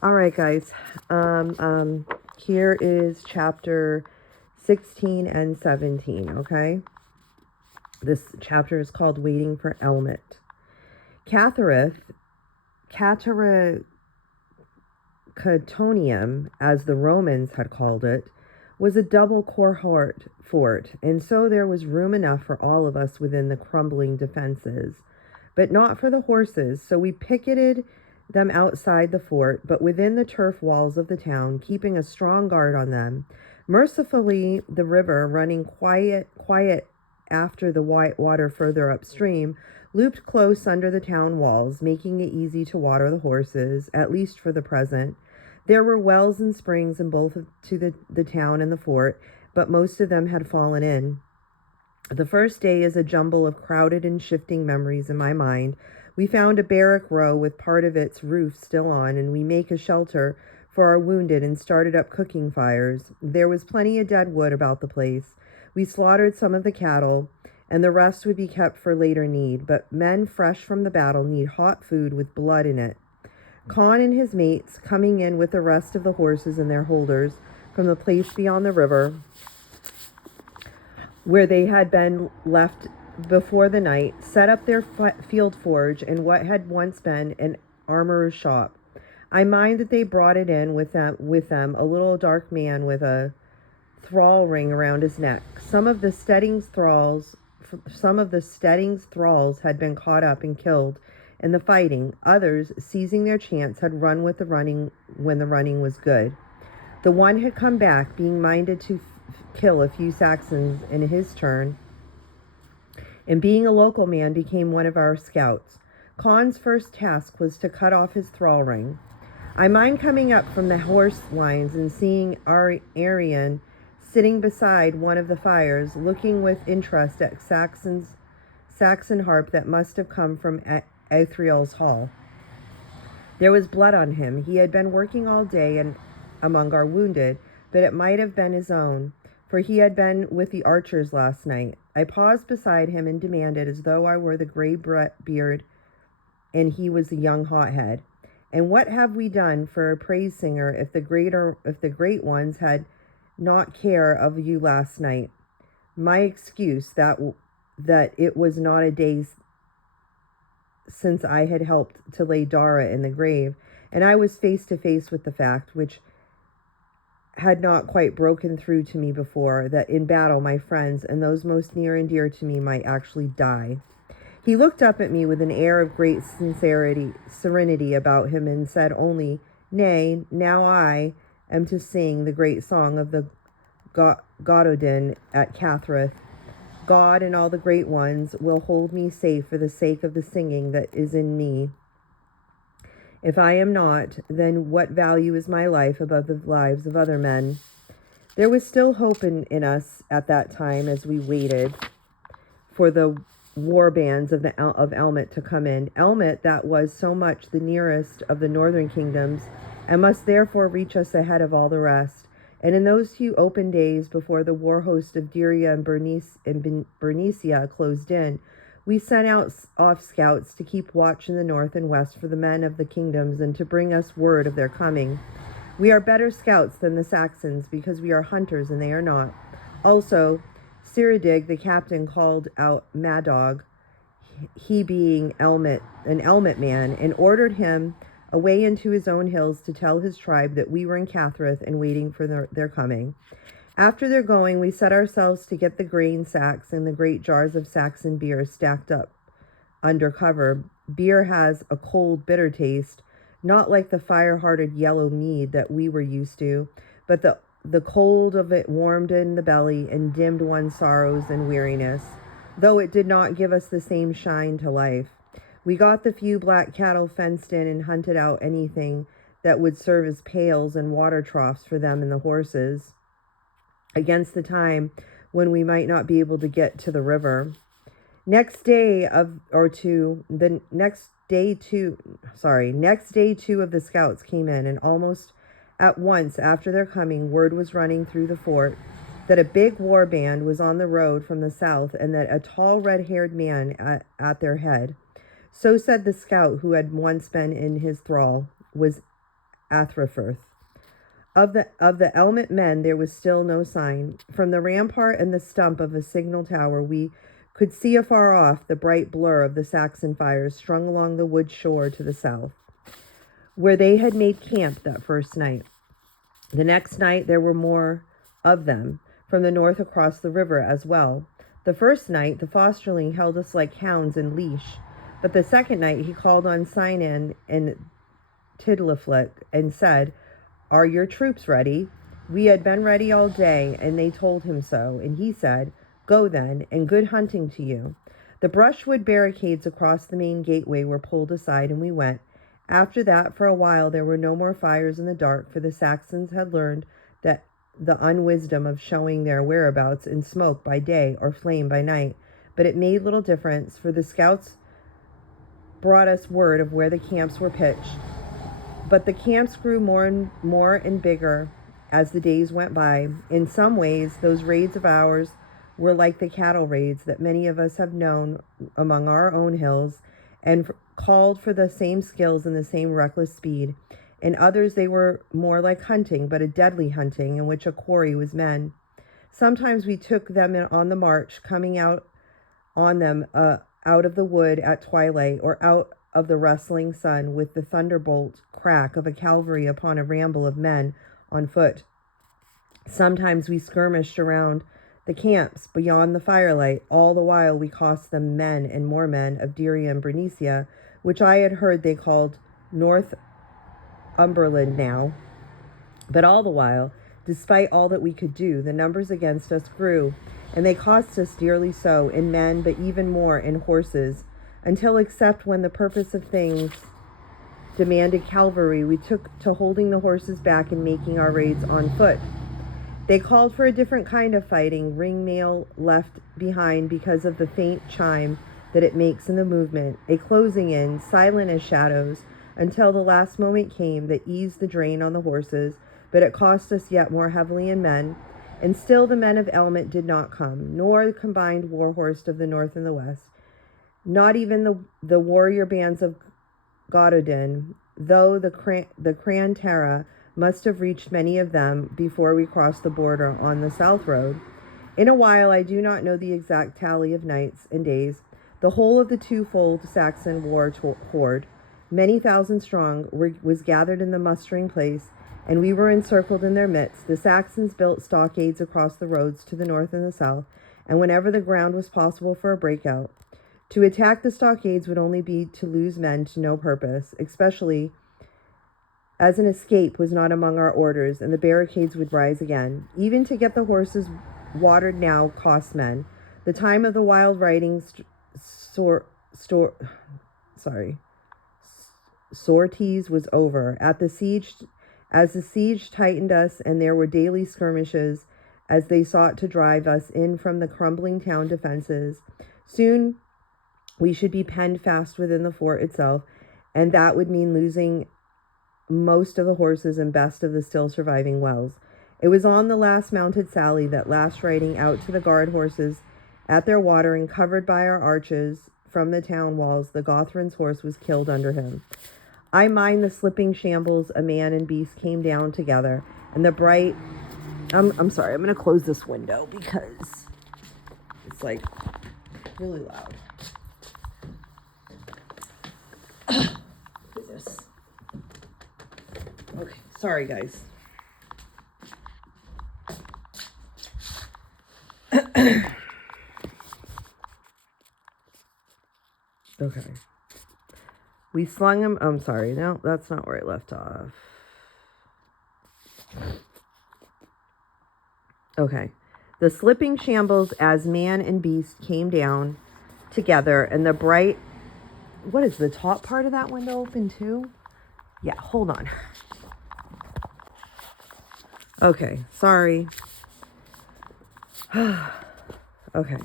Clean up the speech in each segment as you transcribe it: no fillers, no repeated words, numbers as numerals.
All right, guys. Here is chapter 16 and 17, okay? This chapter is called Waiting for Elmet. Cataractonium, as the Romans had called it, was a double cohort fort, and so there was room enough for all of us within the crumbling defenses, but not for the horses, so we picketed them outside the fort, but within the turf walls of the town, keeping a strong guard on them. Mercifully, the river, running quiet after the white water further upstream, looped close under the town walls, making it easy to water the horses, at least for the present. There were wells and springs in both to the town and the fort, but most of them had fallen in. The first day is a jumble of crowded and shifting memories in my mind. We found a barrack row with part of its roof still on, and we make a shelter for our wounded and started up cooking fires. There was plenty of dead wood about the place. We slaughtered some of the cattle, and the rest would be kept for later need, but men fresh from the battle need hot food with blood in it. Con and his mates, coming in with the rest of the horses and their holders from the place beyond the river, where they had been left before the night, set up their field forge in what had once been an armorer's shop. I mind that they brought it in with them a little dark man with a thrall ring around his neck. Some of the steading's thralls had been caught up and killed in the fighting. Others, seizing their chance, had run with the running when the running was good. The one had come back, being minded to kill a few Saxons in his turn, and being a local man, became one of our scouts. Con's first task was to cut off his thrall ring. I mind coming up from the horse lines and seeing Arian sitting beside one of the fires, looking with interest at Saxon harp that must have come from Aethriel's hall. There was blood on him. He had been working all day and among our wounded, but it might have been his own, for he had been with the archers last night. I paused beside him and demanded, as though I were the gray beard and he was the young hothead, "And what have we done for a praise singer if the great ones had not care of you last night?" My excuse that it was not a day since I had helped to lay Dara in the grave, and I was face to face with the fact, which had not quite broken through to me before, that in battle my friends and those most near and dear to me might actually die. He looked up at me with an air of great serenity about him, and said only, "Nay, now I am to sing the great song of the Gododin at Cathareth. God and all the great ones will hold me safe for the sake of the singing that is in me. If I am not, then what value is my life above the lives of other men?" There was still hope in us at that time, as we waited for the war bands of Elmet to come in. Elmet, that was so much the nearest of the northern kingdoms, and must therefore reach us ahead of all the rest. And in those few open days before the war host of Dyria and Bernicia closed in, we sent off scouts to keep watch in the north and west for the men of the kingdoms, and to bring us word of their coming. We are better scouts than the Saxons, because we are hunters and they are not. Also, Ciridig, the captain, called out Madog, he being an Elmet man, and ordered him away into his own hills to tell his tribe that we were in Cathareth and waiting for their coming. After their going, we set ourselves to get the grain sacks and the great jars of Saxon beer stacked up under cover. Beer has a cold, bitter taste, not like the fire-hearted yellow mead that we were used to, but the cold of it warmed in the belly and dimmed one's sorrows and weariness, though it did not give us the same shine to life. We got the few black cattle fenced in and hunted out anything that would serve as pails and water troughs for them and the horses, against the time when we might not be able to get to the river. Next day two of the scouts came in, and almost at once after their coming, word was running through the fort that a big war band was on the road from the south, and that a tall red-haired man at their head, so said the scout who had once been in his thrall, was Athrafirth. Of the Elmet men there was still no sign. From the rampart and the stump of a signal tower we could see afar off the bright blur of the Saxon fires strung along the wood shore to the south, where they had made camp that first night. The next night there were more of them, from the north across the river as well. The first night the fosterling held us like hounds in leash, but the second night he called on Sinan and Tidlaflick and said, "Are your troops ready?" We had been ready all day, and they told him so, and he said, "Go then, and good hunting to you." The brushwood barricades across the main gateway were pulled aside, and we went. After that, for a while, there were no more fires in the dark, for the Saxons had learned that the unwisdom of showing their whereabouts in smoke by day or flame by night. But it made little difference, for the scouts brought us word of where the camps were pitched. But the camps grew more and bigger as the days went by. In some ways, those raids of ours were like the cattle raids that many of us have known among our own hills, and called for the same skills and the same reckless speed. In others, they were more like hunting, but a deadly hunting in which a quarry was men. Sometimes we took them on the march, coming out on them out of the wood at twilight, or out of the rustling sun with the thunderbolt crack of a cavalry upon a ramble of men on foot. Sometimes we skirmished around the camps beyond the firelight. All the while we cost them men and more men of Deria and Bernicia, which I had heard they called Northumberland now. But all the while, despite all that we could do, the numbers against us grew, and they cost us dearly so, in men, but even more in horses, until, except when the purpose of things demanded cavalry, we took to holding the horses back and making our raids on foot. They called for a different kind of fighting, ringmail left behind because of the faint chime that it makes in the movement, a closing in, silent as shadows, until the last moment came that eased the drain on the horses, but it cost us yet more heavily in men. And still the men of Elmet did not come, nor the combined war horse of the north and the west, not even the warrior bands of Gododin, though the Crantera must have reached many of them before we crossed the border on the south road. In a while, I do not know the exact tally of nights and days, the whole of the twofold Saxon war horde, many thousand strong, was gathered in the mustering place, and we were encircled in their midst. The Saxons built stockades across the roads to the north and the south, and whenever the ground was possible for a breakout. To attack the stockades would only be to lose men to no purpose, especially as an escape was not among our orders, and the barricades would rise again. Even to get the horses watered now cost men. The time of the wild riding sorties was over. As the siege tightened us, and there were daily skirmishes as they sought to drive us in from the crumbling town defenses, soon we should be penned fast within the fort itself, and that would mean losing most of the horses and best of the still surviving wells. It was on the last mounted sally, that last riding out to the guard horses at their watering, covered by our arches from the town walls, the Gothrin's horse was killed under him. I mind the slipping shambles, a man and beast came down together, and the bright... I'm sorry, I'm going to close this window because it's like really loud. Goodness. Okay, sorry guys. Okay. We slung him. I'm sorry. No, that's not where I left off. Okay. The slipping shambles as man and beast came down together, and the bright... What is the top part of that window open too? Yeah, hold on. Okay, sorry. Okay.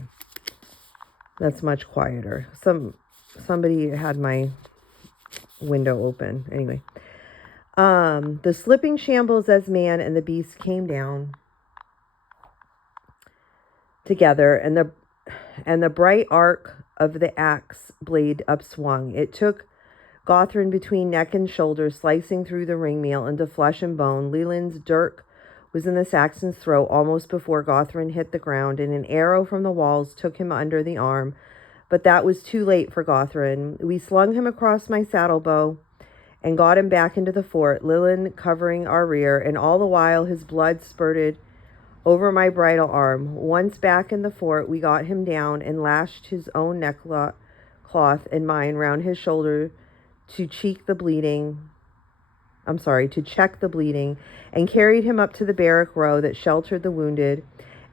That's much quieter. Somebody had my window open. Anyway. The slipping shambles as man and the beast came down together, and the bright arc of the axe blade upswung. It took Gauthrin between neck and shoulder, slicing through the ring meal into flesh and bone. Leland's dirk was in the Saxon's throat almost before Gauthrin hit the ground, and an arrow from the walls took him under the arm. But that was too late for Gauthrin. We slung him across my saddle bow and got him back into the fort, Leland covering our rear, and all the while his blood spurted over my bridle arm. Once back in the fort, we got him down and lashed his own neckcloth and mine round his shoulder to check the bleeding, and carried him up to the barrack row that sheltered the wounded,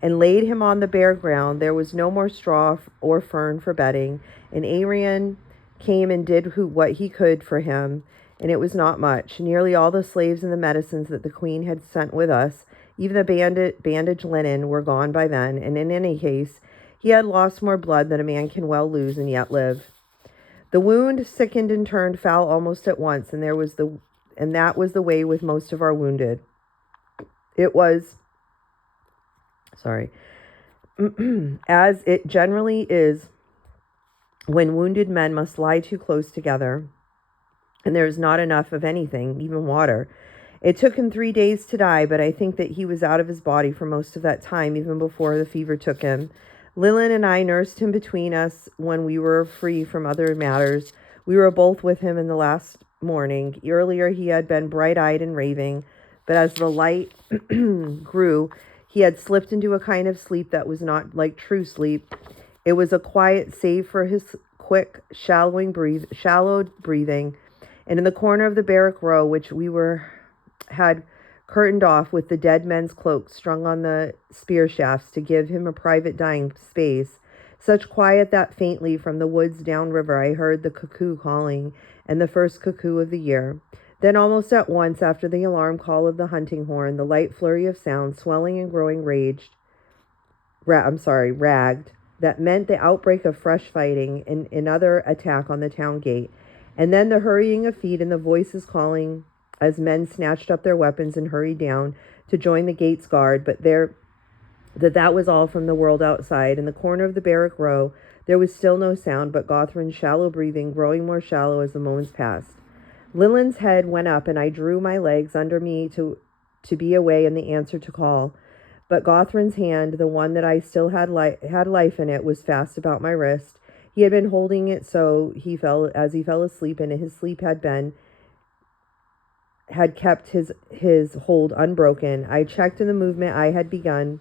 and laid him on the bare ground. There was no more straw or fern for bedding, and Arian came and did what he could for him, and it was not much. Nearly all the slaves and the medicines that the queen had sent with us, even the bandage linen, were gone by then, and in any case, he had lost more blood than a man can well lose and yet live. The wound sickened and turned foul almost at once, and that was the way with most of our wounded. It was, as it generally is when wounded men must lie too close together, and there is not enough of anything, even water. It took him 3 days to die, but I think that he was out of his body for most of that time, even before the fever took him. Lillian and I nursed him between us when we were free from other matters. We were both with him in the last morning. Earlier he had been bright-eyed and raving, but as the light grew, he had slipped into a kind of sleep that was not like true sleep. It was a quiet save for his quick, shallowed breathing, and in the corner of the barrack row, which we had curtained off with the dead men's cloaks strung on the spear shafts to give him a private dying space, such quiet that faintly from the woods downriver I heard the cuckoo calling, and the first cuckoo of the year. Then almost at once, after the alarm call of the hunting horn, the light flurry of sound, swelling and growing ragged, that meant the outbreak of fresh fighting and another attack on the town gate. And then the hurrying of feet and the voices calling as men snatched up their weapons and hurried down to join the gate's guard. But that was all from the world outside. In the corner of the barrack row, there was still no sound but Gauthrin's shallow breathing, growing more shallow as the moments passed. Lillian's head went up, and I drew my legs under me to be away in the answer to call. But Gauthrin's hand, the one that I still had life in it, was fast about my wrist. He had been holding it so he fell asleep, and his sleep had kept his hold unbroken. I checked in the movement I had begun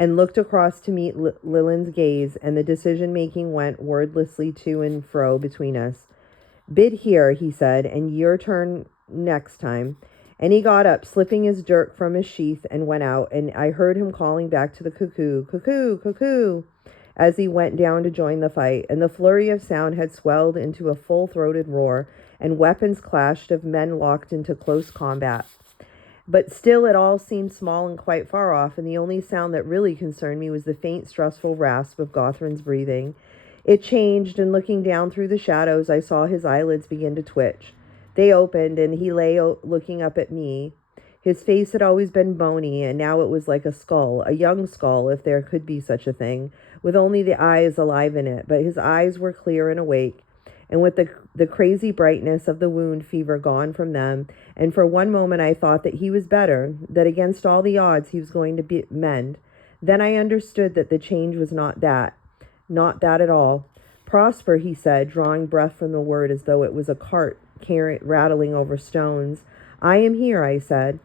and looked across to meet Lillian's gaze, and the decision-making went wordlessly to and fro between us. "Bid here," he said, "and your turn next time." And he got up, slipping his dirk from his sheath, and went out, and I heard him calling back to the cuckoo, "Cuckoo, cuckoo," as he went down to join the fight, and the flurry of sound had swelled into a full-throated roar, and weapons clashed of men locked into close combat. But still it all seemed small and quite far off, and the only sound that really concerned me was the faint, stressful rasp of Gauthrin's breathing. It changed, and looking down through the shadows, I saw his eyelids begin to twitch. They opened, and he lay looking up at me. His face had always been bony, and now it was like a skull, a young skull, if there could be such a thing, with only the eyes alive in it. But his eyes were clear and awake, and with the crazy brightness of the wound fever gone from them, and for one moment I thought that he was better, that against all the odds he was going to mend. Then I understood that the change was not that at all. "Prosper," he said, drawing breath from the word as though it was a cart rattling over stones. "I am here," I said,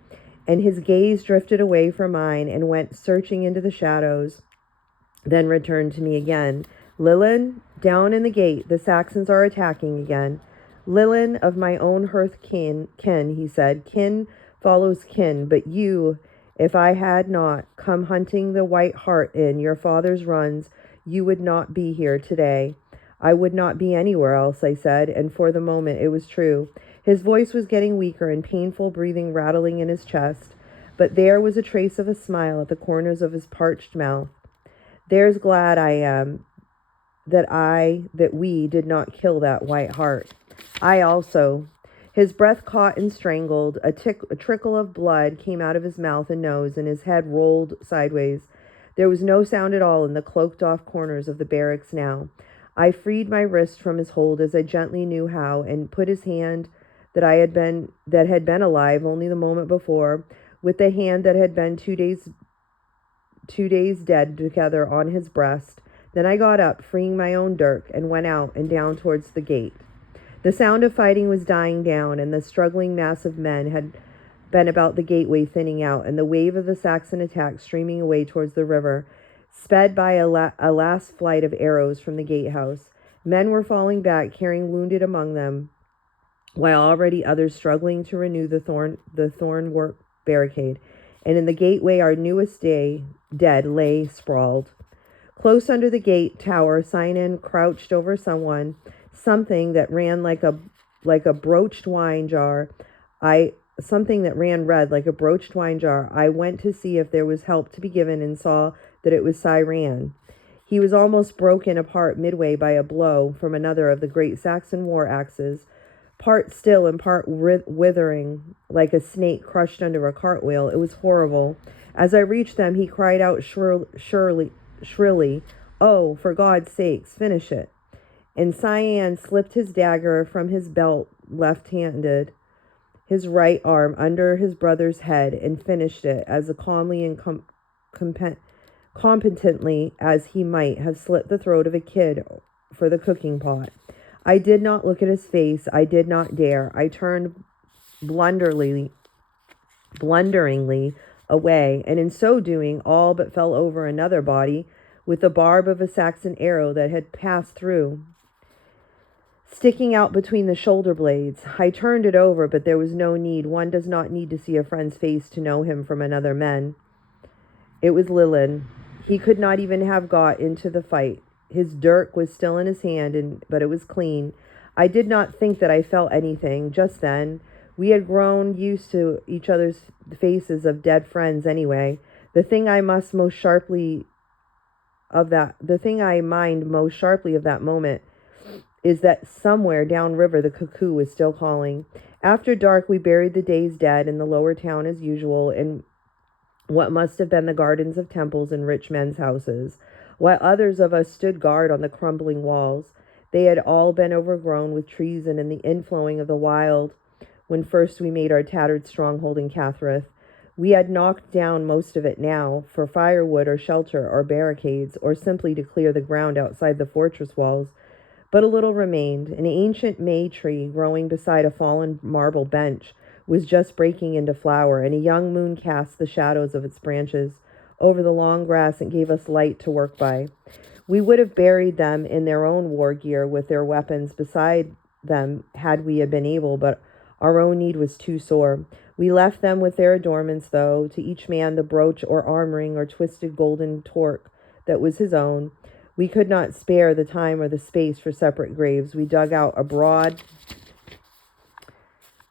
and his gaze drifted away from mine and went searching into the shadows, then returned to me again. "Lillian, down in the gate, the Saxons are attacking again." "Lillian of my own hearth kin," he said. "Kin follows kin, but you, if I had not come hunting the White Hart in your father's runs, you would not be here today." "I would not be anywhere else," I said, and for the moment it was true. His voice was getting weaker, and painful breathing rattling in his chest, but there was a trace of a smile at the corners of his parched mouth. "There's glad I am that we did not kill that White Hart." "I also." His breath caught and strangled. A trickle of blood came out of his mouth and nose, and his head rolled sideways. There was no sound at all in the cloaked-off corners of the barracks now. I freed my wrist from his hold as I gently knew how, and put his hand that had been alive only the moment before, with the hand that had been 2 days dead together on his breast. Then I got up, freeing my own dirk, and went out and down towards the gate. The sound of fighting was dying down, and the struggling mass of men had been about the gateway thinning out, and the wave of the Saxon attack streaming away towards the river, sped by a last flight of arrows from the gatehouse. Men were falling back, carrying wounded among them, while already others struggling to renew the thorn-work barricade. And in the gateway our newest dead lay sprawled. Close under the gate tower, Sinan crouched over something that ran like a broached wine jar. Something that ran red like a broached wine jar. I went to see if there was help to be given, and saw that it was Siran. He was almost broken apart midway by a blow from another of the great Saxon war axes, part still and part withering like a snake crushed under a cartwheel. It was horrible. As I reached them, he cried out shrilly, "Oh, for God's sakes, finish it." And Cyan slipped his dagger from his belt left-handed, his right arm under his brother's head, and finished it as calmly and competently as he might have slit the throat of a kid for the cooking pot. I did not look at his face. I did not dare. I turned blunderingly away, and in so doing all but fell over another body with the barb of a Saxon arrow that had passed through, sticking out between the shoulder blades. I turned it over, but there was no need. One does not need to see a friend's face to know him from another man. It was Lilin. He could not even have got into the fight. His dirk was still in his hand, but it was clean. I did not think that I felt anything just then. We had grown used to each other's faces of dead friends anyway. The thing I mind most sharply of that moment is that somewhere downriver the cuckoo was still calling. After dark, we buried the day's dead in the lower town as usual, in what must have been the gardens of temples and rich men's houses, while others of us stood guard on the crumbling walls. They had all been overgrown with trees and in the inflowing of the wild when first we made our tattered stronghold in Cathareth. We had knocked down most of it now, for firewood or shelter or barricades, or simply to clear the ground outside the fortress walls. But a little remained. An ancient may tree growing beside a fallen marble bench was just breaking into flower, and a young moon cast the shadows of its branches over the long grass and gave us light to work by. We would have buried them in their own war gear with their weapons beside them had we been able, but our own need was too sore. We left them with their adornments, though, to each man the brooch or arm ring or twisted golden torque that was his own. We could not spare the time or the space for separate graves. We dug out a broad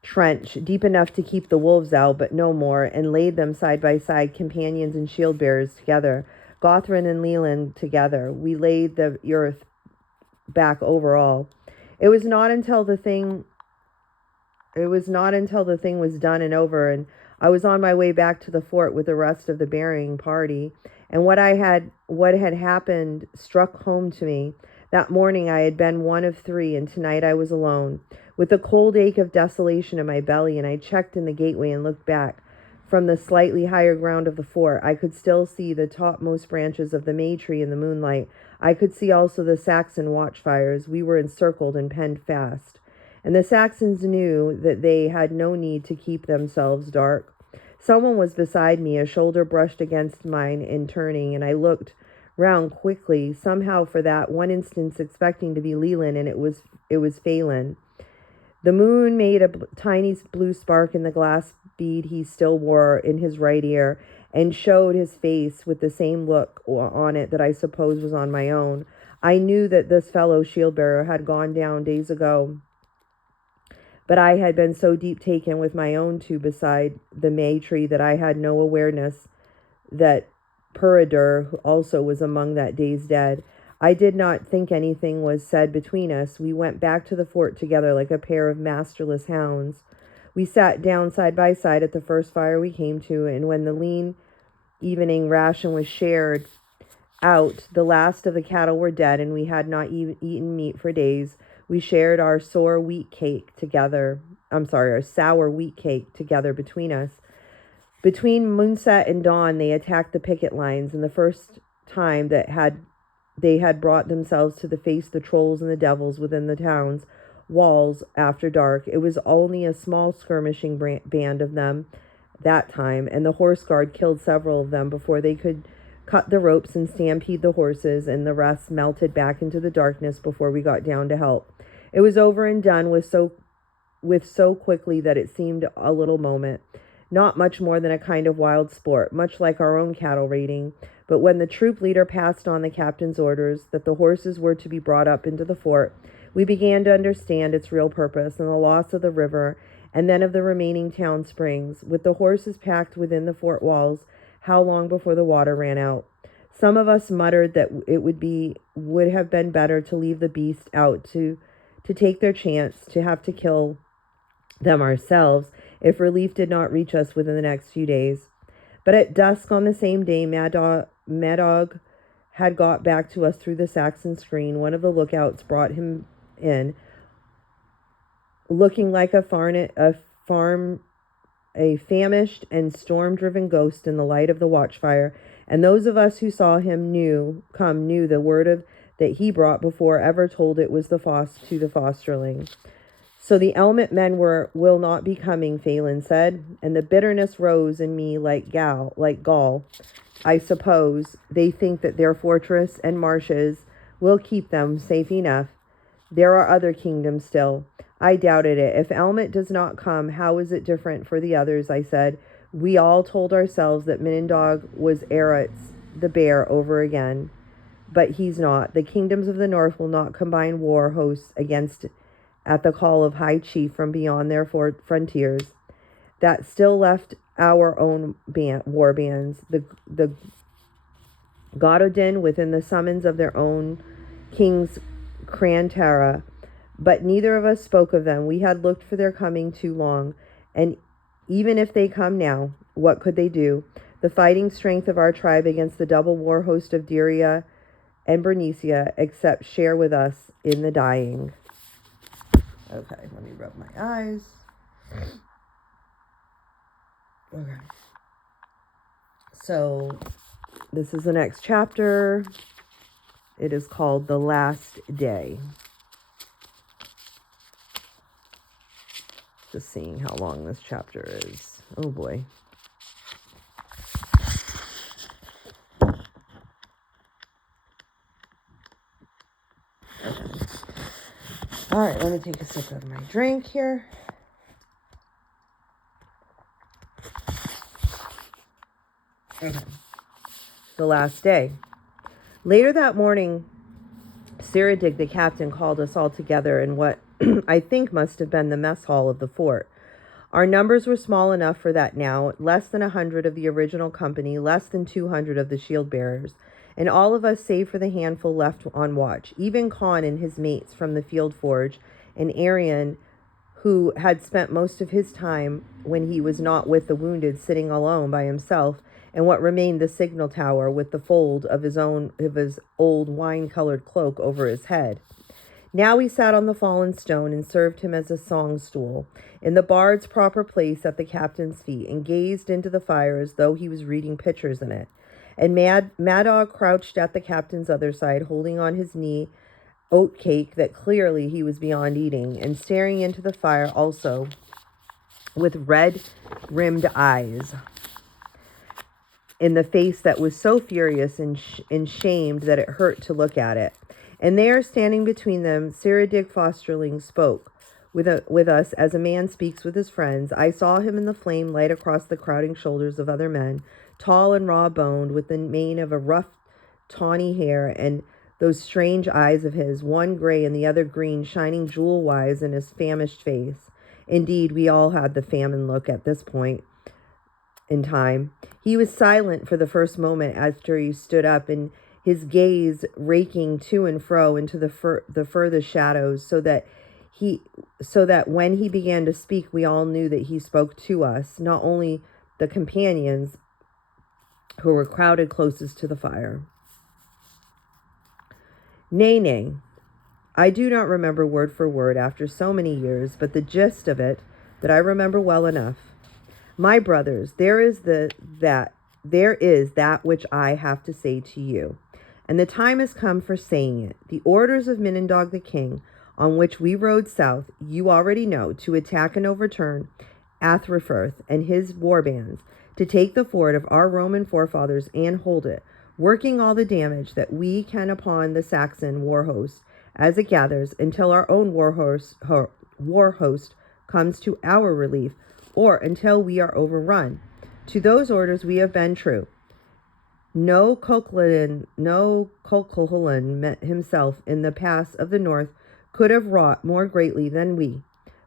trench, deep enough to keep the wolves out, but no more, and laid them side by side, companions and shield bearers together, Gothrin and Leland together. We laid the earth back over all. It was not until the thing was done and over, and I was on my way back to the fort with the rest of the burying party, and what had happened struck home to me. That morning I had been one of three, and tonight I was alone, with a cold ache of desolation in my belly, and I checked in the gateway and looked back. From the slightly higher ground of the fort, I could still see the topmost branches of the may tree in the moonlight. I could see also the Saxon watchfires. We were encircled and penned fast, and the Saxons knew that they had no need to keep themselves dark. Someone was beside me. A shoulder brushed against mine in turning, and I looked round quickly, somehow for that one instant expecting to be Leland, and it was Phelan. The moon made a tiny blue spark in the glass bead he still wore in his right ear, and showed his face with the same look on it that I suppose was on my own. I knew that this fellow shield-bearer had gone down days ago, but I had been so deep taken with my own two beside the may tree that I had no awareness that Puradur also was among that day's dead. I did not think anything was said between us. We went back to the fort together like a pair of masterless hounds. We sat down side by side at the first fire we came to, and when the lean evening ration was shared, out, the last of the cattle were dead, and we had not eaten meat for days. We shared our sour wheat cake together. Our sour wheat cake together between us. Between moonset and dawn, they attacked the picket lines, and the first time they had brought themselves to face the trolls and the devils within the town's walls after dark. It was only a small skirmishing band of them that time, and the horse guard killed several of them before they could cut the ropes and stampede the horses, and the rest melted back into the darkness before we got down to help. It was over and done with so quickly that it seemed a little moment. Not much more than a kind of wild sport, much like our own cattle raiding. But when the troop leader passed on the captain's orders that the horses were to be brought up into the fort, we began to understand its real purpose and the loss of the river and then of the remaining town springs. With the horses packed within the fort walls, how long before the water ran out? Some of us muttered that it would have been better to leave the beast out to take their chance, to have to kill them ourselves if relief did not reach us within the next few days. But at dusk on the same day, Mad Dog had got back to us through the Saxon screen. One of the lookouts brought him in, looking like a famished and storm-driven ghost in the light of the watchfire. And those of us who saw him knew the word that he brought before ever told it was to the fosterling. So the Elmet men will not be coming, Phelan said, and the bitterness rose in me like gall. I suppose they think that their fortress and marshes will keep them safe enough. There are other kingdoms still. I doubted it. If Elmet does not come, how is it different for the others? I said. We all told ourselves that Minindog was Eretz, the bear, over again. But he's not. The kingdoms of the north will not combine war hosts at the call of High Chief from beyond their frontiers. That still left our own war bands, the Gododin within the summons of their own king's Krantara. But neither of us spoke of them. We had looked for their coming too long, and even if they come now, what could they do? The fighting strength of our tribe against the double war host of Dyria and Bernicia, except share with us in the dying. Okay, let me rub my eyes. Okay. So, this is the next chapter. It is called The Last Day. Just seeing how long this chapter is. Oh boy. Okay. All right, let me take a sip of my drink here. Okay. The last day. Later that morning, Siradig, the captain, called us all together in what I think must have been the mess hall of the fort. Our numbers were small enough for that now, less than 100 of the original company, less than 200 of the shield bearers, and all of us save for the handful left on watch. Even Khan and his mates from the field forge, and Arian, who had spent most of his time when he was not with the wounded sitting alone by himself in what remained the signal tower with the fold of his old wine-colored cloak over his head. Now he sat on the fallen stone and served him as a song stool, in the bard's proper place at the captain's feet, and gazed into the fire as though he was reading pictures in it. And Mad Dog crouched at the captain's other side, holding on his knee oat cake that clearly he was beyond eating, and staring into the fire also with red-rimmed eyes in the face that was so furious and shamed that it hurt to look at it. And there, standing between them, Siradig Fosterling spoke with us as a man speaks with his friends. I saw him in the flame light across the crowding shoulders of other men, tall and raw-boned, with the mane of a rough, tawny hair, and those strange eyes of his, one gray and the other green, shining jewel-wise in his famished face. Indeed, we all had the famine look at this point in time. He was silent for the first moment after he stood up, and his gaze raking to and fro into the furthest shadows, so that when he began to speak, we all knew that he spoke to us, not only the companions who were crowded closest to the fire. Nay, nay, I do not remember word for word after so many years, but the gist of it that I remember well enough. My brothers, there is that which I have to say to you, and the time has come for saying it. The orders of Minindog the king, on which we rode south, you already know, to attack and overturn Athrafirth and his war bands, to take the fort of our Roman forefathers and hold it, working all the damage that we can upon the Saxon war host as it gathers, until our own war host comes to our relief, or until we are overrun. To those orders we have been true. No Cuchulainn himself in the pass of the north could have wrought more greatly than we.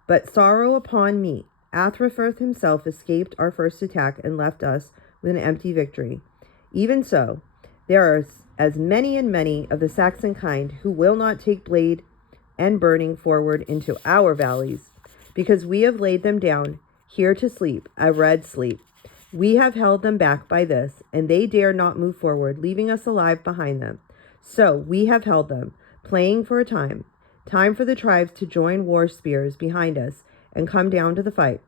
But sorrow upon me. Athrafirth himself escaped our first attack and left us with an empty victory. Even so, there are as many and many of the Saxon kind who will not take blade and burning forward into our valleys, because we have laid them down here to sleep, a red sleep. We have held them back by this, and they dare not move forward, leaving us alive behind them. So we have held them, playing for a time for the tribes to join war spears behind us and come down to the fight.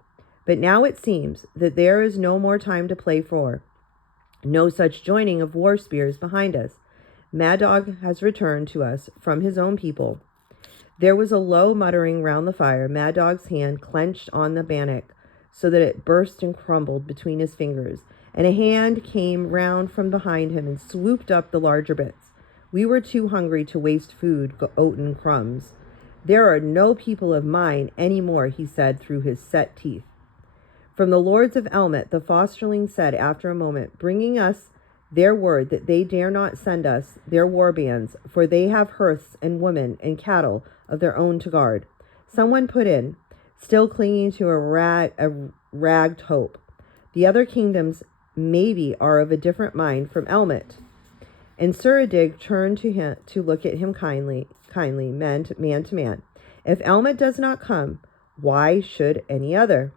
But now it seems that there is no more time to play for, no such joining of war spears behind us. Mad Dog has returned to us from his own people. There was a low muttering round the fire. Mad Dog's hand clenched on the bannock so that it burst and crumbled between his fingers, and a hand came round from behind him and swooped up the larger bits. We were too hungry to waste food, oaten crumbs. There are no people of mine any more, he said through his set teeth. From the lords of Elmet, the fosterling said after a moment, bringing us their word that they dare not send us their war bands, for they have hearths and women and cattle of their own to guard. Someone put in, still clinging to a ragged hope. The other kingdoms maybe are of a different mind from Elmet. And Suradig turned to him to look at him kindly, man to man. If Elmet does not come, why should any other?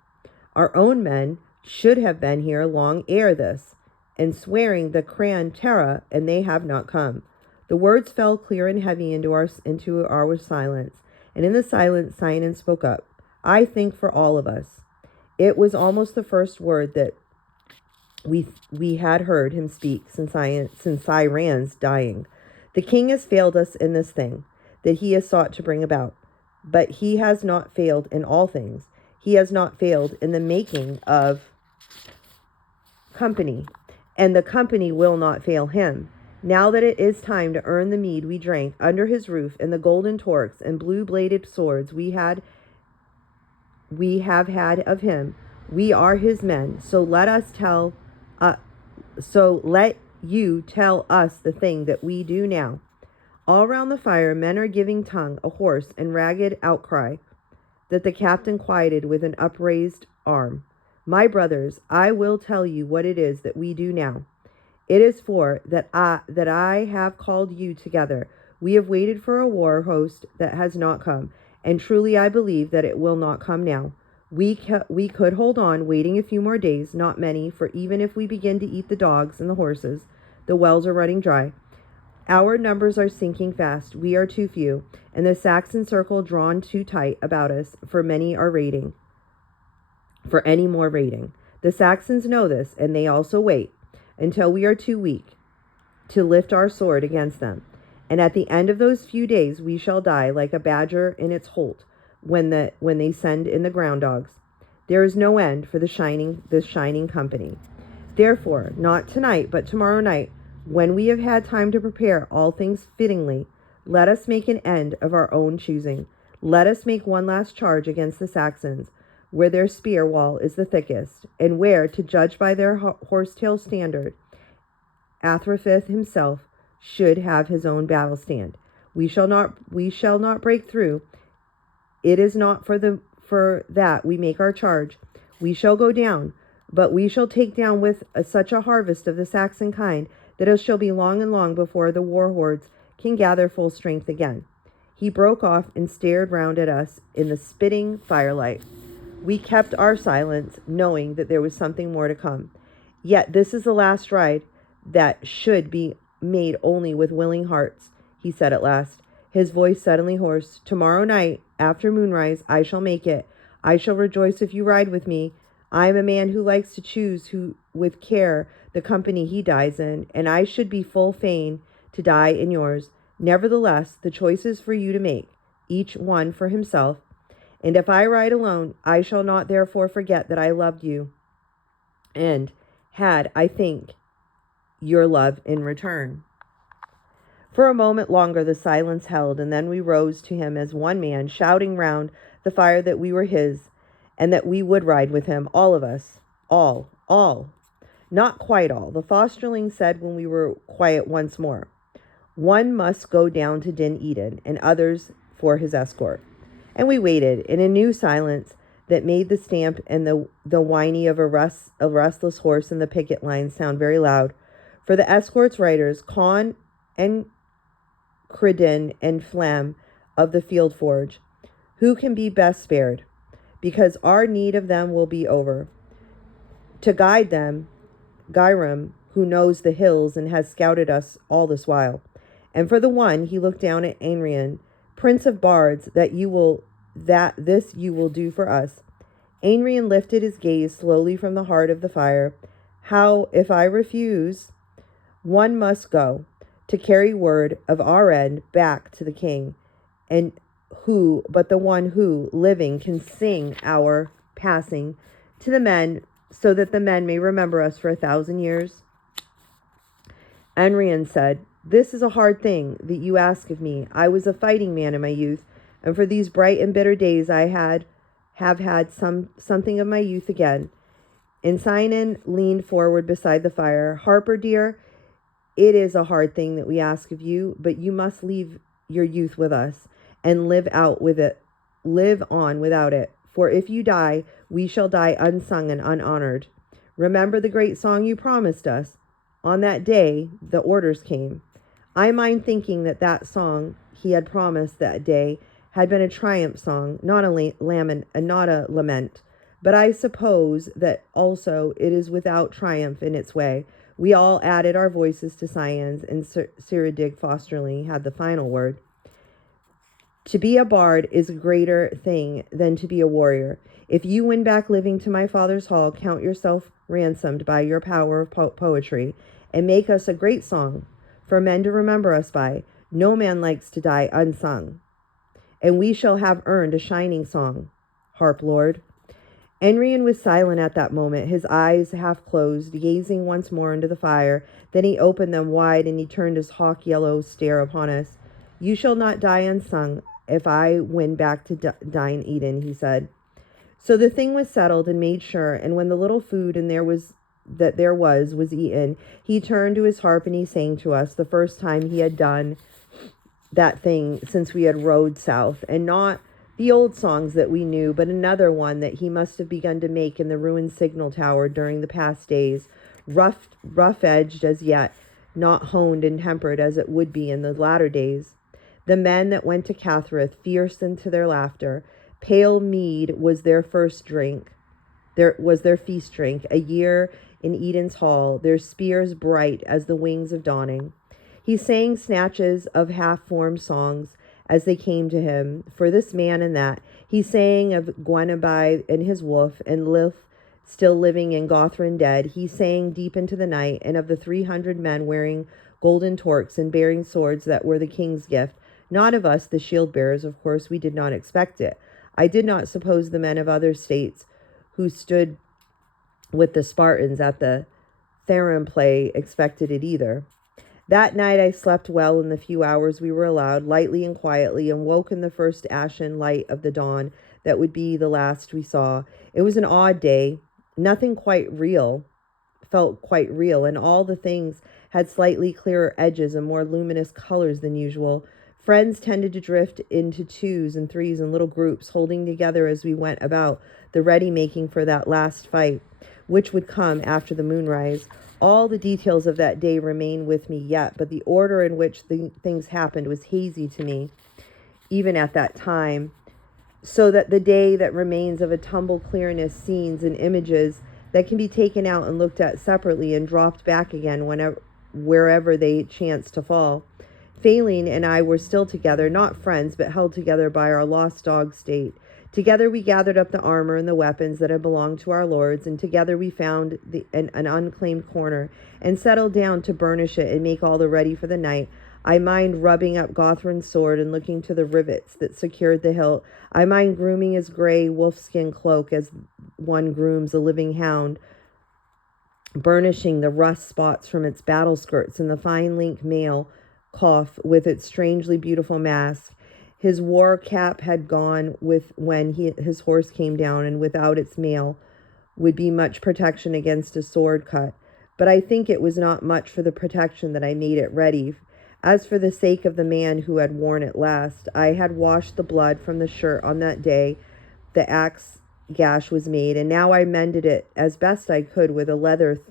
Our own men should have been here long ere this, and swearing the Cran Terra, and they have not come. The words fell clear and heavy into our silence, and in the silence Cynan spoke up. I think for all of us. It was almost the first word that we had heard him speak since Cyran's dying. The king has failed us in this thing that he has sought to bring about, but he has not failed in all things. He has not failed in the making of company, and the company will not fail him. Now that it is time to earn the mead we drank under his roof and the golden torques and blue-bladed swords we have had of him, we are his men. So let you tell us the thing that we do now. All round the fire, men are giving tongue, a hoarse and ragged outcry that the captain quieted with an upraised arm. My brothers, I will tell you what it is that we do now. It is for that I have called you together. We have waited for a war host that has not come, and truly I believe that it will not come now. We could hold on, waiting a few more days, not many, for even if we begin to eat the dogs and the horses, the wells are running dry. Our numbers are sinking fast. We are too few, and the Saxon circle drawn too tight about us for any more raiding. The Saxons know this, and they also wait until we are too weak to lift our sword against them. And at the end of those few days we shall die like a badger in its holt when they send in the ground dogs. There is no end for this shining company. Therefore, not tonight, but tomorrow night, when we have had time to prepare all things fittingly, let us make an end of our own choosing. Let us make one last charge against the Saxons, where their spear wall is the thickest, and where, to judge by their horsetail standard, Athrafith himself should have his own battle stand. We shall not break through. It is not for that we make our charge. We shall go down, but we shall take down with such a harvest of the Saxon kind that it shall be long and long before the war hordes can gather full strength again. He broke off and stared round at us in the spitting firelight. We kept our silence, knowing that there was something more to come. Yet this is the last ride that should be made only with willing hearts. he said at last, his voice suddenly hoarse. "Tomorrow night, after moonrise, I shall make it. I shall rejoice if you ride with me. I am a man who likes to choose with care the company he dies in, and I should be full fain to die in yours. Nevertheless, the choice is for you to make, each one for himself. And if I ride alone, I shall not therefore forget that I loved you, and had, I think, your love in return." For a moment longer the silence held, and then we rose to him as one man, shouting round the fire that we were his, and that we would ride with him, all of us. All. Not quite all, the fosterling said when we were quiet once more. One must go down to Din Eden, and others for his escort. And we waited in a new silence that made the stamp and the whinny of a restless horse in the picket line sound very loud. For the escort's riders, Con and Credin and Phlegm of the field forge, who can be best spared, because our need of them will be over. To guide them, Gyram, who knows the hills and has scouted us all this while. And for the one, he looked down at Anrian, Prince of Bards, that this you will do for us. Anrian lifted his gaze slowly from the heart of the fire. How, if I refuse? One must go, to carry word of our end back to the king, and who but the one who, living, can sing our passing to the men, so that the men may remember us for 1,000 years? Anrian said, "This is a hard thing that you ask of me. I was a fighting man in my youth, and for these bright and bitter days I have had something of my youth again." And Sinan leaned forward beside the fire. "Harper, dear, it is a hard thing that we ask of you, but you must leave your youth with us and live on without it. For if you die, we shall die unsung and unhonored. Remember the great song you promised us. On that day, the orders came." I mind thinking that song he had promised that day had been a triumph song, not a lament. But I suppose that also it is without triumph in its way. We all added our voices to Cyan's, and Ciridig Fosterling had the final word. "To be a bard is a greater thing than to be a warrior. If you win back living to my father's hall, count yourself ransomed by your power of poetry, and make us a great song for men to remember us by. No man likes to die unsung. And we shall have earned a shining song, harp lord." Anrian was silent at that moment, his eyes half closed, gazing once more into the fire. Then he opened them wide, and he turned his hawk-yellow stare upon us. "You shall not die unsung if I win back to Dine Eden," he said. So the thing was settled and made sure, and when the little food there was eaten, he turned to his harp and he sang to us, the first time he had done that thing since we had rowed south, and not the old songs that we knew, but another one that he must have begun to make in the ruined signal tower during the past days, rough-edged as yet, not honed and tempered as it would be in the latter days. The men that went to Cathereth, fierce into their laughter, pale mead was their first drink. There was their feast drink, a year in Eden's hall, their spears bright as the wings of dawning. He sang snatches of half-formed songs as they came to him, for this man and that. He sang of Gwenabai and his wolf, and Lilth still living and Gothrin dead. He sang deep into the night, and of the 300 men wearing golden torques and bearing swords that were the king's gift. Not of us, the shield bearers, of course, we did not expect it. I did not suppose the men of other states who stood with the Spartans at the Theron play expected it either. That night I slept well in the few hours we were allowed, lightly and quietly, and woke in the first ashen light of the dawn that would be the last we saw. It was an odd day. Nothing felt quite real, and all the things had slightly clearer edges and more luminous colors than usual. Friends tended to drift into 2s and 3s and little groups, holding together as we went about the ready-making for that last fight, which would come after the moonrise. All the details of that day remain with me yet, but the order in which things happened was hazy to me, even at that time, so that the day that remains of a tumbled clearness, scenes and images that can be taken out and looked at separately and dropped back again wherever they chance to fall. Phelan and I were still together, not friends, but held together by our lost dog state. Together we gathered up the armor and the weapons that had belonged to our lords, and together we found an unclaimed corner, and settled down to burnish it and make all the ready for the night. I mind rubbing up Gothrin's sword and looking to the rivets that secured the hilt. I mind grooming his gray wolfskin cloak as one grooms a living hound, burnishing the rust spots from its battle skirts and the fine link mail coif with its strangely beautiful mask. His war cap had gone with when his horse came down, and without its mail would be much protection against a sword cut. But I think it was not much for the protection that I made it ready. As for the sake of the man who had worn it last, I had washed the blood from the shirt on that day the axe gash was made, and now I mended it as best I could with a leather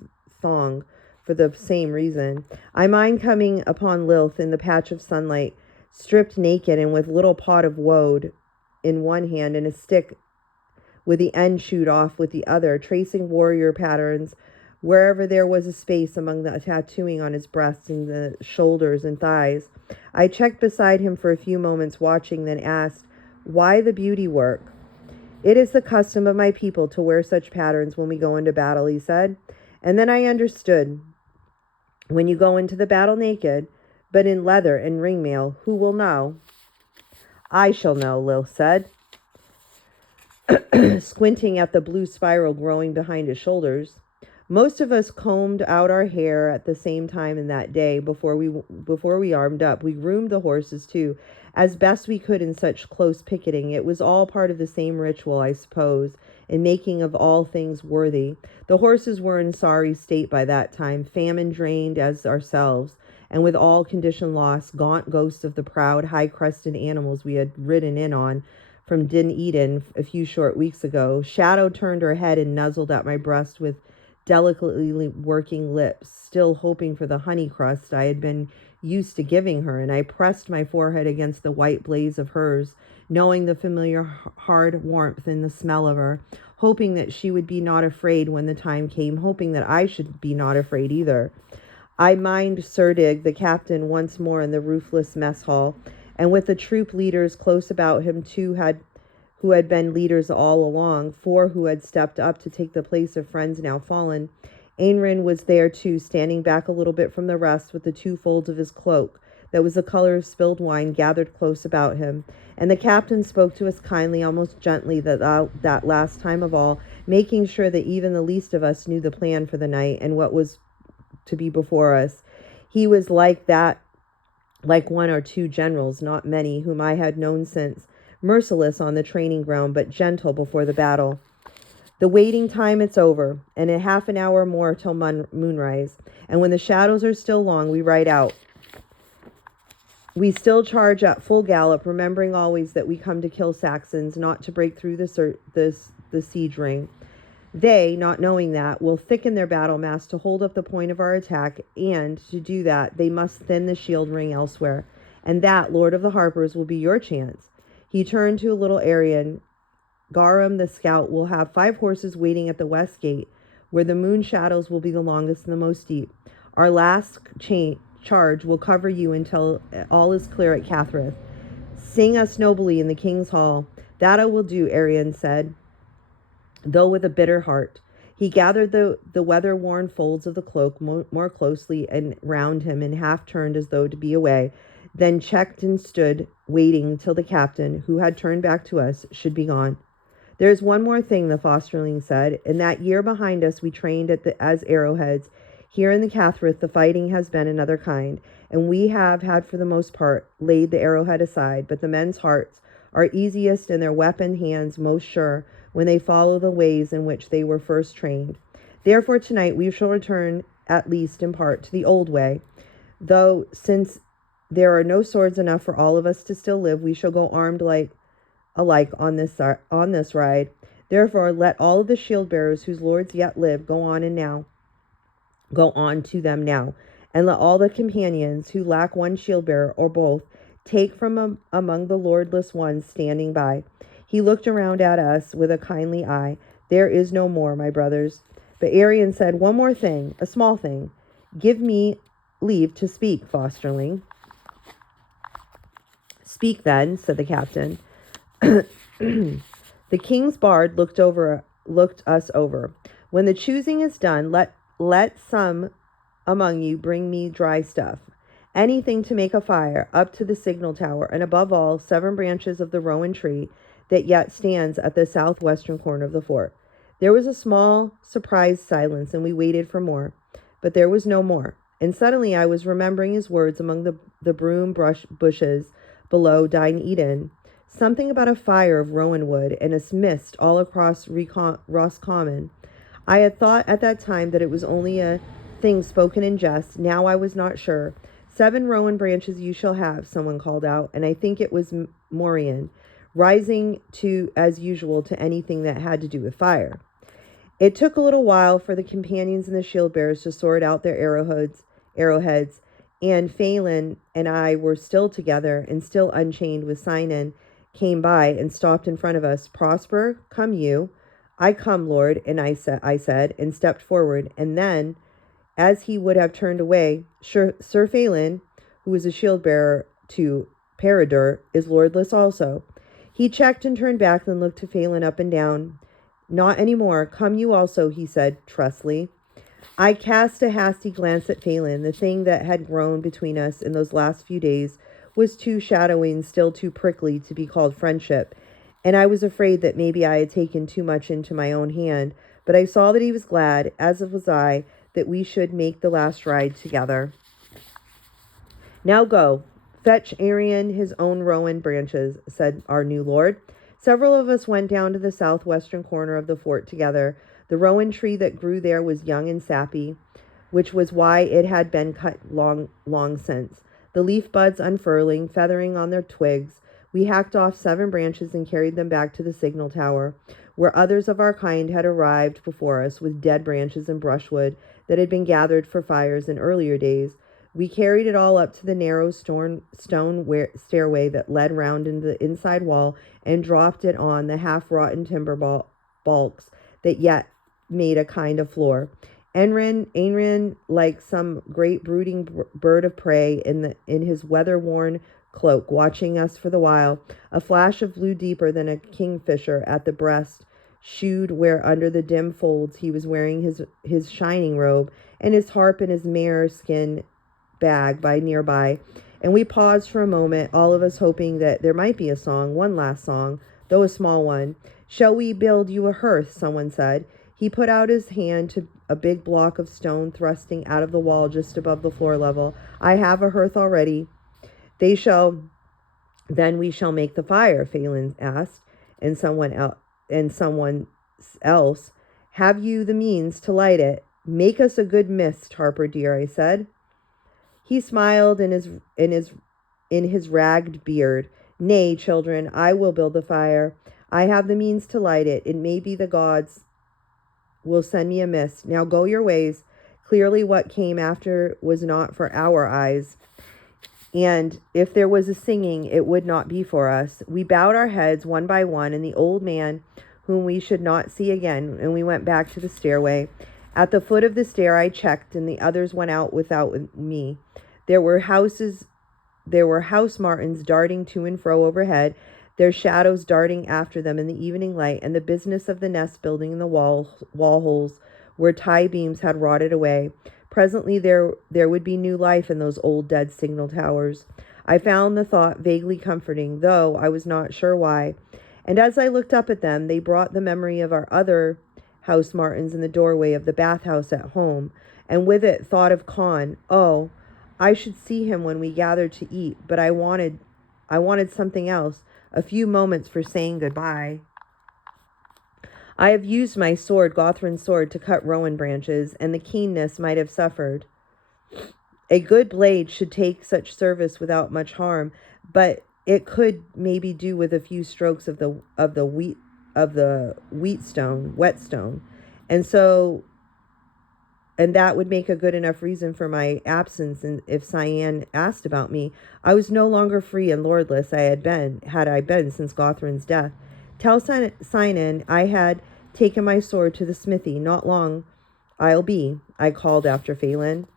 thong for the same reason. I mind coming upon Lilith in the patch of sunlight, stripped naked and with little pot of woad in one hand and a stick with the end chewed off with the other, tracing warrior patterns wherever there was a space among the tattooing on his breasts and the shoulders and thighs. I checked beside him for a few moments, watching, then asked, "Why the beauty work?" "It is the custom of my people to wear such patterns when we go into battle," he said. And then I understood. When you go into the battle naked, but in leather and ringmail, who will know? "I shall know," Lil said, squinting at the blue spiral growing behind his shoulders. Most of us combed out our hair at the same time in that day. Before we armed up, we groomed the horses too, as best we could in such close picketing. It was all part of the same ritual, I suppose, in making of all things worthy. The horses were in sorry state by that time, famine drained as ourselves, and with all condition lost, gaunt ghosts of the proud, high-crested animals we had ridden in on from Din Eden a few short weeks ago. Shadow turned her head and nuzzled at my breast with delicately working lips, still hoping for the honey crust I had been used to giving her, and I pressed my forehead against the white blaze of hers, knowing the familiar hard warmth and the smell of her, hoping that she would be not afraid when the time came, hoping that I should be not afraid either. I mind Serdig, the captain, once more in the roofless mess hall, and with the troop leaders close about him, who had been leaders all along, 4 who had stepped up to take the place of friends now fallen. Ainrin was there too, standing back a little bit from the rest with the 2 folds of his cloak that was the color of spilled wine gathered close about him. And the captain spoke to us kindly, almost gently, that last time of all, making sure that even the least of us knew the plan for the night and what was to be before us. He was like 1 or 2 generals, not many, whom I had known since, merciless on the training ground, but gentle before the battle. The waiting time, it's over, and in half an hour more till moonrise. And when the shadows are still long, we ride out. We still charge at full gallop, remembering always that we come to kill Saxons, not to break through the siege ring. They, not knowing that, will thicken their battle mass to hold up the point of our attack, and to do that, they must thin the shield ring elsewhere. And that, Lord of the Harpers, will be your chance. He turned to a little Aryan. Garum the scout will have 5 horses waiting at the west gate, where the moon shadows will be the longest and the most deep. Our last charge will cover you until all is clear at Cathereth. Sing us nobly in the king's hall. That I will do, Aryan said, though with a bitter heart. He gathered the weather-worn folds of the cloak more closely and round him, and half turned as though to be away, then checked and stood, waiting till the captain, who had turned back to us, should be gone. "There is one more thing," the fosterling said. "In that year behind us we trained as arrowheads. Here in the Cathereth the fighting has been another kind, and we have had for the most part laid the arrowhead aside, but the men's hearts are easiest and their weapon hands most sure when they follow the ways in which they were first trained. Therefore tonight we shall return, at least in part, to the old way, though since there are no swords enough for all of us to still live, we shall go armed alike on this ride. Therefore, let all of the shield bearers whose lords yet live go on to them now, and let all the companions who lack one shield bearer or both take from among the lordless ones standing by." He looked around at us with a kindly eye. "There is no more, my brothers." But Arian said, "One more thing, a small thing. Give me leave to speak, fosterling." Speak then, said the captain. The king's bard looked us over. When the choosing is done, let some among you bring me dry stuff, anything to make a fire, up to the signal tower, and above all, 7 branches of the rowan tree that yet stands at the southwestern corner of the fort. There was a small, surprised silence, and we waited for more. But there was no more. And suddenly I was remembering his words among the broom bushes below Dine Eden. Something about a fire of rowan wood and a mist all across Roscommon. I had thought at that time that it was only a thing spoken in jest. Now I was not sure. 7 rowan branches you shall have, someone called out, and I think it was Morian, rising to, as usual, to anything that had to do with fire. It took a little while for the companions and the shield bearers to sort out their arrowheads, and Phelan and I were still together and still unchained with Sinan came by and stopped in front of us. Prosper, come you. I come, Lord, and I said, and stepped forward. And then, as he would have turned away, Sir Phelan, who was a shield bearer to Peredur, is lordless also. He checked and turned back, then looked to Phelan up and down. Not any more. Come you also, he said, trustly. I cast a hasty glance at Phelan. The thing that had grown between us in those last few days was too shadowy and still too prickly to be called friendship, and I was afraid that maybe I had taken too much into my own hand, but I saw that he was glad, as was I, that we should make the last ride together. Now go, fetch Arion his own rowan branches, said our new lord. Several of us went down to the southwestern corner of the fort together. The rowan tree that grew there was young and sappy, which was why it had been cut long since. The leaf buds unfurling, feathering on their twigs. We hacked off 7 branches and carried them back to the signal tower, where others of our kind had arrived before us with dead branches and brushwood that had been gathered for fires in earlier days. We carried it all up to the narrow stone stairway that led round into the inside wall and dropped it on the half-rotten timber balks that yet made a kind of floor. Ainrin, like some great brooding bird of prey in his weather-worn cloak, watching us for the while, a flash of blue deeper than a kingfisher at the breast, shewed where under the dim folds he was wearing his shining robe, and his harp and his mare skin bag by nearby. And we paused for a moment, all of us hoping that there might be a song, one last song, though a small one. Shall we build you a hearth? Someone said. He put out his hand to a big block of stone thrusting out of the wall just above the floor level. I have a hearth already. Then we shall make the fire, Phelan asked, and someone else, have you the means to light it? Make us a good mist, Harper dear, I said. He smiled in his ragged beard. Nay, children, I will build the fire. I have the means to light it. It may be the gods will send me a mist. Now go your ways. Clearly what came after was not for our eyes. And if there was a singing, it would not be for us. We bowed our heads one by one, and the old man, whom we should not see again, and we went back to the stairway. At the foot of the stair I checked, and the others went out without me. There were house martins darting to and fro overhead, their shadows darting after them in the evening light, and the business of the nest building in the wall holes where tie beams had rotted away. Presently there would be new life in those old dead signal towers. I found the thought vaguely comforting, though I was not sure why. And as I looked up at them, they brought the memory of our other house martins in the doorway of the bathhouse at home, and with it thought of Con. Oh, I should see him when we gathered to eat, but I wanted something else, a few moments for saying goodbye. I have used my sword, Gothrin's sword, to cut rowan branches, and the keenness might have suffered. A good blade should take such service without much harm, but it could maybe do with a few strokes of the whetstone, and that would make a good enough reason for my absence. And if Cyan asked about me, I was no longer free and lordless had I been since Gothrin's death. Tell Sinan I had taken my sword to the smithy. Not long I'll be, I called after Phelan.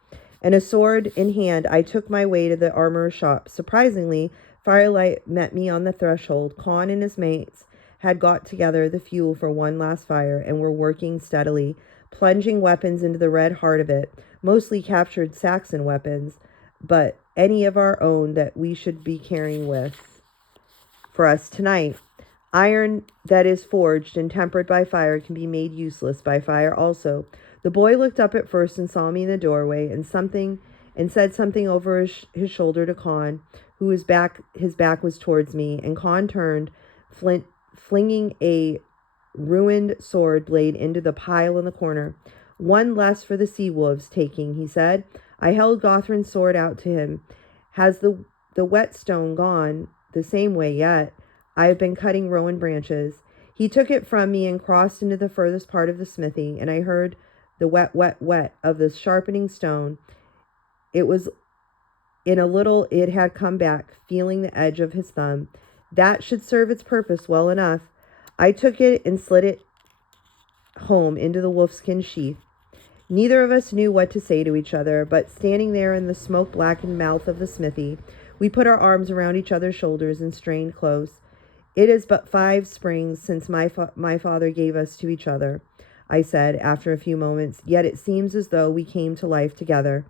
And a sword in hand, I took my way to the armorer's shop. Surprisingly, Firelight met me on the threshold. Con and his mates had got together the fuel for one last fire and were working steadily, plunging weapons into the red heart of it, mostly captured Saxon weapons, but any of our own that we should be carrying with for us tonight. Iron that is forged and tempered by fire can be made useless by fire also. The boy looked up at first and saw me in the doorway and said something over his shoulder to Con, his back was towards me, and Con turned, flinging a ruined sword blade into the pile in the corner. One less for the sea wolves taking, he said. I held Gothrin's sword out to him. Has the whetstone gone the same way yet? I have been cutting rowan branches. He took it from me and crossed into the furthest part of the smithy, and I heard the wet of the sharpening stone. It was in a little it had come back, feeling the edge of his thumb. That should serve its purpose well enough. I took it and slid it home into the wolfskin sheath. Neither of us knew what to say to each other, but standing there in the smoke-blackened mouth of the smithy, we put our arms around each other's shoulders and strained close. It is but 5 springs since my father gave us to each other, I said after a few moments, yet it seems as though we came to life together.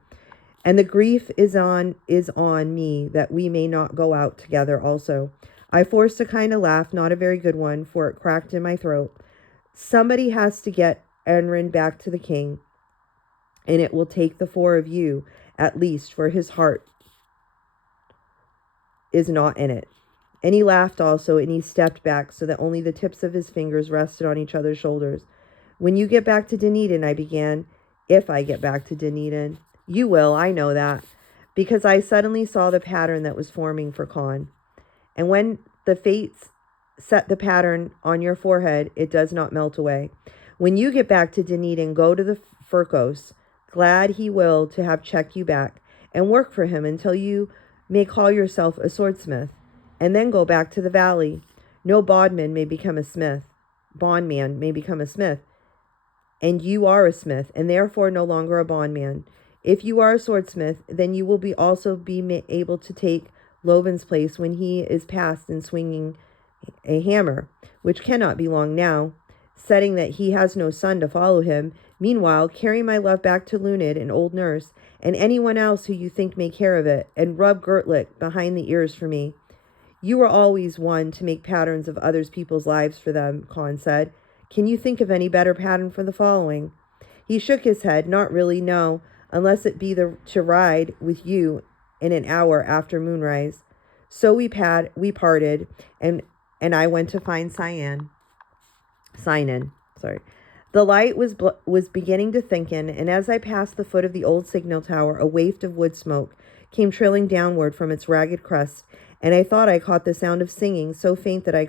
And the grief is on me that we may not go out together also. I forced a kind of laugh, not a very good one, for it cracked in my throat. Somebody has to get Enrin back to the king, and it will take the 4 of you, at least, for his heart is not in it. And he laughed also, and he stepped back so that only the tips of his fingers rested on each other's shoulders. When you get back to Dunedin, I began. If I get back to Dunedin. You will, I know that, because I suddenly saw the pattern that was forming for Con. And when the fates set the pattern on your forehead, it does not melt away. When you get back to Dunedin, go to the Furcos. Glad he will to have checked you back, and work for him until you may call yourself a swordsmith, and then go back to the valley. No bondman may become a smith. Bondman may become a smith, and you are a smith, and therefore no longer a bondman. If you are a swordsmith, then you will be able to take Lovin's place when he is past in swinging a hammer, which cannot be long now, setting that he has no son to follow him. Meanwhile, carry my love back to Lunid and old nurse, and anyone else who you think may care of it, and rub Gertlick behind the ears for me. You are always one to make patterns of others people's lives for them, Con said. Can you think of any better pattern for the following? He shook his head. Not really, no, unless it be to ride with you in an hour after moonrise. So we parted, and I went to find Sinan. The light was beginning to thicken, and as I passed the foot of the old signal tower, a waft of wood smoke came trilling downward from its ragged crest, and I thought I caught the sound of singing, so faint that I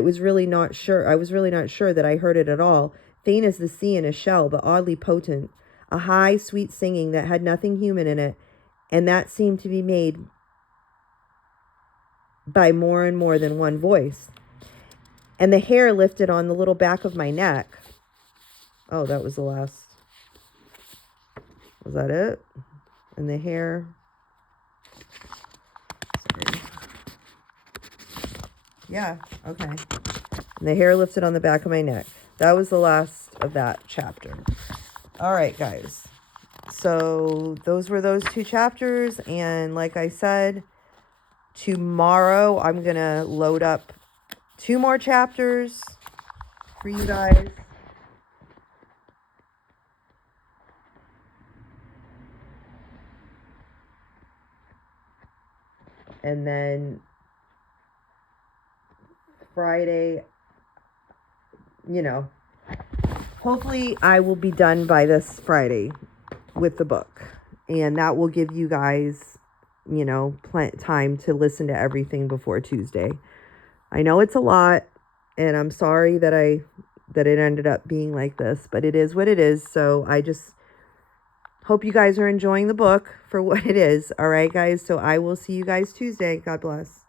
was really not sure that I heard it at all, faint as the sea in a shell, but oddly potent. A high, sweet singing that had nothing human in it, and that seemed to be made by more and more than one voice. And the hair lifted on the little back of my neck. Oh, that was the last. Was that it? And the hair. Sorry. Yeah, okay. And the hair lifted on the back of my neck. That was the last of that chapter. All right, guys. So those were those 2 chapters. And like I said, tomorrow I'm going to load up 2 more chapters for you guys. And then Friday, hopefully I will be done by this Friday with the book. And that will give you guys, time to listen to everything before Tuesday. I know it's a lot, and I'm sorry that it ended up being like this, but it is what it is. So I just hope you guys are enjoying the book for what it is. All right, guys. So I will see you guys Tuesday. God bless.